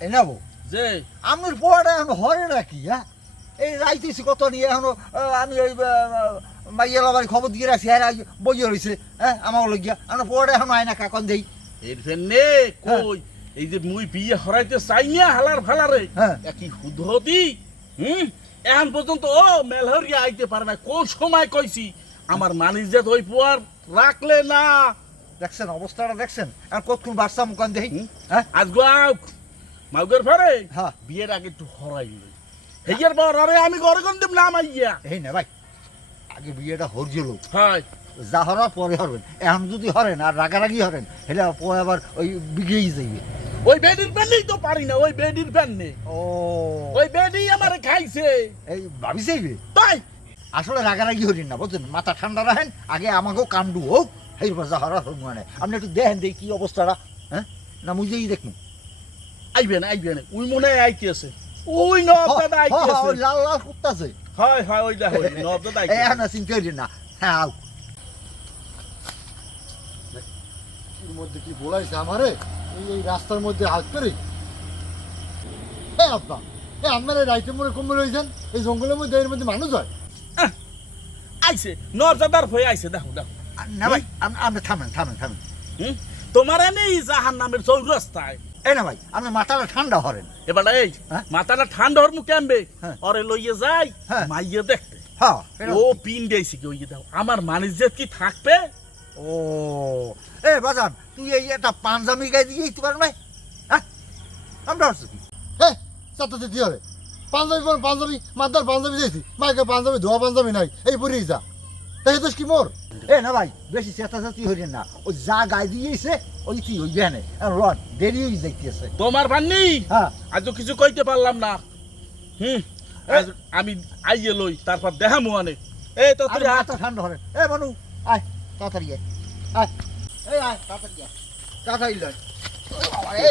এই নেবো যে আমার পোয়াটা এখন হরে নাকি হ্যাঁ এই রাইতেছি কত নিয়ে এখনো আমি ওই মাইয়ের বাড়ি খবর দিয়ে রাখছি হ্যাঁ বইয়ে রয়েছে হ্যাঁ আমার লগিয়া আমার পোয়াটা এখন আয় না কাকন দেই এর ফেনে কই এই যে মুই বিয়ে হরাইতে চাই না হালার ফালারে হ্যাঁ কি হুদহদি এখন পর্যন্ত ও মেলহরিয়া আইতে পারে না কোন সময় কইছি আমার মানিস যে ওই পোয়ার রাখলে না দেখছেন অবস্থাটা দেখছেন আর কতক্ষণ বাচ্চা মুখান দেই হ্যাঁ আজগো মাউগের ফারে হ্যাঁ বিয়ের আগে একটু হরাই লই হেয়ার পর আরে আমি ঘরে কোন দিম না মাইয়া এই না ভাই আগে বিয়েটা হরছিল হয় যা হরা পরে হরবেন এখন যদি হরেন আর রাগারাগি হরেন হেলে পরে আবার ওই বিগেই যাইবে ওই বেডির প্যান্টই তো পারি না ওই বেডির প্যান্ট নেই ও ওই বেডি আমারে খাইছে এই ভাবি যাইবে তাই আসলে রাগারাগি হরিন না বুঝছেন মাথা ঠান্ডা রাখেন আগে আমাকেও কান্ডু হোক এইবার যা হরা হোক মানে আপনি একটু দেখেন দেখি কি অবস্থাটা হ্যাঁ না মুজেই দেখুন আইবে না ওই মনে হয় আইতেছে ওই নব দাদা আইতেছে ওই লাল লাল কুত্তাছে হয় ওই দেখো নব দাদা এই আইতেছে না চিন্তা করেন না হ্যাঁ আও এর মধ্যে কি বলাইছে আমারে এই রাস্তার মধ্যে হাত করে হ্যাঁ আপা আপনার এই রাইতে মনে কমে রয়েছেন এই জঙ্গলের মধ্যে এর মধ্যে মানুষ হয় আইছে নব দাদার হয়ে আইছে দেখো না ভাই আপনি থামেন তোমার নেই জাহান নামের চৌরাস্তায় এই না ভাই আপনি মাথাটা ঠান্ডা হরেন এবার এই হ্যাঁ? মাথাটা ঠান্ডা হরমু কেমবে হ্যাঁ। ওরে লইয়ে যাই হ্যাঁ। মাইয়ে দেখতে হ্যাঁ ও পিন দিয়েছি কি ওই দাও আমার মানিজ্যত কি থাকবে ও এ বাজান তুই এই একটা পাঞ্জাবি গায়ে দিয়ে দিতে পারবি হ্যাঁ আমরা হচ্ছে কি হ্যাঁ চারটাতে কি হবে পাঞ্জাবি মাদার পাঞ্জাবি দিয়েছি মাইকে পাঞ্জাবি ধোয়া পাঞ্জাবি নাই এই পরেই যা তাই তো কি মোর এ না ভাই বেশি চেঁচাচেঁচি হইলেন না ওই যা গায়ে দিয়েছে ওই কি ওই বেনে রন দেরি হয়ে যাইতেছে তোমার বান্নি হ্যাঁ আজ তো কিছু কইতে পারলাম না আজ আমি আইয়ে লই তারপর দেখামু অনেক এই তো আর তুই মাথা ঠান্ডা হরেন এ মানু আয় তাড়াতাড়ি আয় এই আয় তাড়াতাড়ি লয় ওরে বাবা রে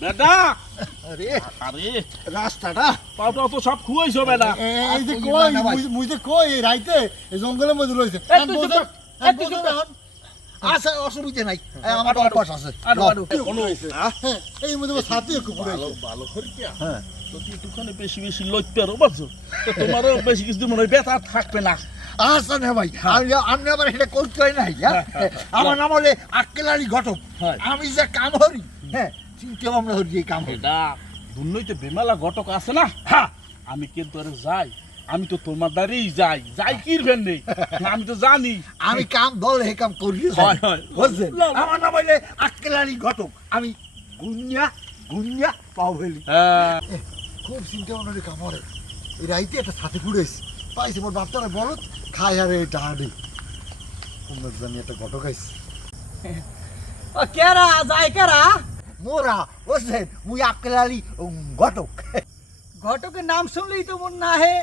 বেটা আরে আরে রাস্তাটা পাউটা তো সব খুয়াইছো বেটা এই যে কই মুই যে কই এই রাইতে এই জঙ্গলের মধ্যে রয়েছে আচ্ছা অসুবিধা নাই আমার অভ্যাস আছে এই মধ্যে ছাতি একটু পুরাইছে ভালো করিয়া হ্যাঁ তো তুই একটুখানি বেশি লইতে পারো বুঝছো তো তোমারও বেশি কিছু মনে হয় ব্যথা থাকবে না আচ্ছা না ভাই আমি আবার এটা করতে হয় নাই আমার নাম হলে আক্কেলারি ঘটক আমি যে কাম করি হ্যাঁ চিন্তা ভাবনা করি এই কাম করি এটা দুর্নইতে বেমালা ঘটক আছে না হ্যাঁ আমি কিন্তু আরে যাই আমি তো তোমার দ্বারেই যাই কিরবেন নেই আমি তো জানি আমি কাম দল হে কাম করি হয় বুঝছেন আমার নাম হইলে আক্কেলারি ঘটক আমি গুনিয়া পাও ফেলি হ্যাঁ খুব চিন্তা ভাবনা কাম করে এই রাইতে একটা ছাতি পুড়েছে পাইছে মোর বাপটারে বলত খাই আর এই টাহাডি কুমড় জানি একটা ঘটক আইছে ও কেরা যায় কেরা মোরা বুঝছেন মুই আক্কেলারি ঘটক ঘটকের নাম শুনলেই তো মন না হে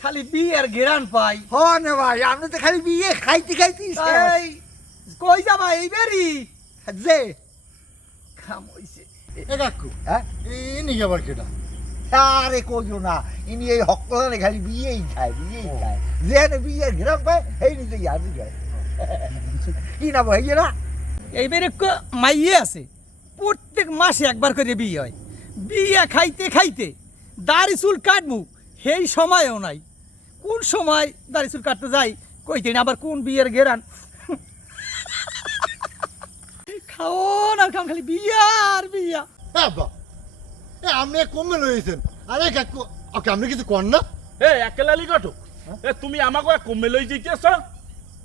খালি বিয়ের ঘেরান পাই না ভাই আপনি তো খালি বিয়ে খাইতে এই কই যাবা এই বেরি যে খাম হইছে এ কাকু হ্যাঁ এই নিয়ে আবার কেটা আরে কইও না ইনি এই হকলারে খালি বিয়েই খায় যেখানে বিয়ের ঘেরাম পায় এই নিজে ইয়াদি যায় কি না ভাই না এইবারে মাইয়ে আছে প্রত্যেক মাসে একবার করে বিয়ে হয় বিয়ে খাইতে খাইতে দাড়ি চুল কাটমু সেই সময়ও নাই কোন সময় দাড়ি চুল কাটতে যাই কইতে না আবার কোন বিয়ের গেরান খাও না খাম খালি বিয়া আর বিয়া বাবা এ আপনি কমে লইছেন আরে কাকু ওকে আপনি কিছু কর না একেলালি ঘটক তুমি আমাকে কমে লই যাইতেছ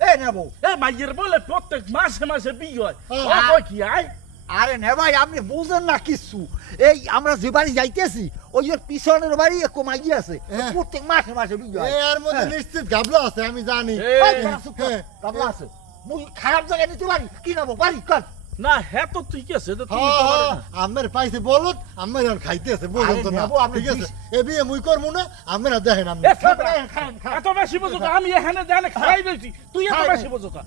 এই নেবো মাইয়ের বলে প্রত্যেক মাসে বিয়ে হয় হ্যাঁ। কই কি আয় আরে নে ভাই আপনি বুঝেন না কিছু এই আমরা যে বাড়ি যাইতেছি ওই যে পিছনের বাড়ি কমাই আছে হ্যাঁ। প্রত্যেক মাসে বিয়ে হয় এর মধ্যে নিশ্চিত গাবলা আছে আমি জানি হ্যাঁ, গাবলা আছে মুই খারাপ জায়গায় নিতে পারি কি নেবো বাড়ি কর না হ্যাঁ তো ঠিক আছে তো তুমি তো পারো না। আমার পাইছে বলত আমার এখন খাইতে আছে বুঝুন তো আরে না নেবো, আপনি ঠিক আছে এ বিয়ে মুই করবো না আমরা দেখেন আপনি খান এত বেশি বোঝো কা? আমি এখানে জানে খাই দিয়েছি তুই এত খাই বেশি বোঝো কা?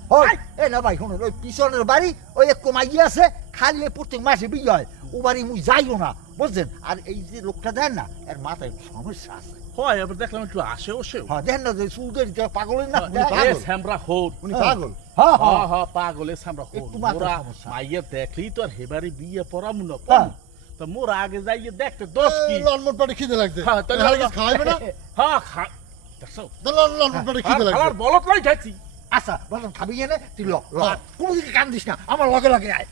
এই না ভাই শুনুন ওই পিছনের বাড়ি ওই কমাই আছে খালি ওই প্রত্যেক মাসে বিয়ে হয় ও বাড়ি মুই যাইও না বুঝছেন আর এই যে লোকটা দেন না এর মাথায় সমস্যা আছে হয় এবার দেখলাম একটু আসে ওসেও হ্যাঁ দেখেন না যে চুলদের পাগলের না এ স্যামরা হোর উনি পাগল হ্যাঁ হ্যাঁ পাগলে স্যামরা হোর একটু মাত্র ওরা সমস্যা। মাইয়া দেখলেই তো আর হেবারে বিয়ে পড়ামু না হ্যাঁ। তো মোর আগে যাইয়ে দেখতে দোষ কি লনমন পাটে খিদে লাগছে হ্যাঁ, তাহলে তাহলে কিছু খাওয়াইবে না হ্যাঁ খা দেখছো লনমন পাটে খিদে লাগছে খাবার বলত লাই খাইছি আচ্ছা বললাম খাবি এনে তুই ল ল কোনো দিকে কান দিস না আমার লগে লগে আয়